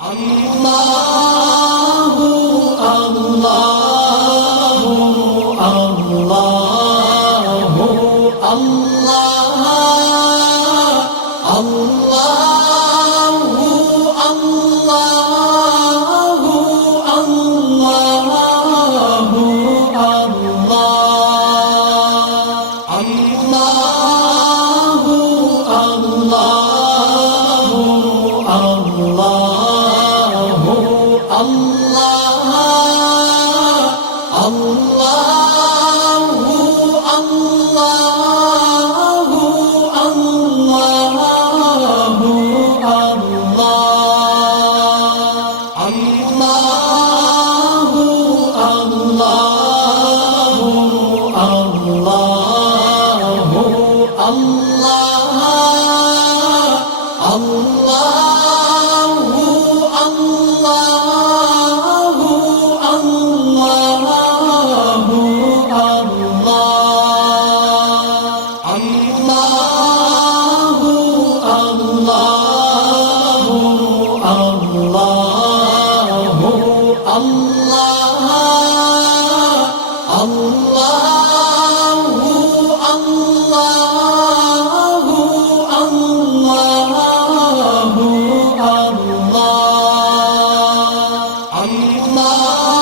আল্লাহু আল্লাহু আল্লাহু আল্লাহ আল্লাহু আল্লাহু আল্লাহু আল্লাহ আল্লাহু আল্লাহু আল্লাহু আল্লাহ আল্লাহু আল্লাহু আল্লাহু আল্লাহ আল্লাহু আল্লাহু আল্লাহু আল্লাহ আল্লাহু আল্লাহু আল্লাহু আল্লাহ আল্লাহু আল্লাহু আল্লাহু আল্লাহ আল্লাহু আল্লাহু আল্লাহু আল্লাহ আল্লাহ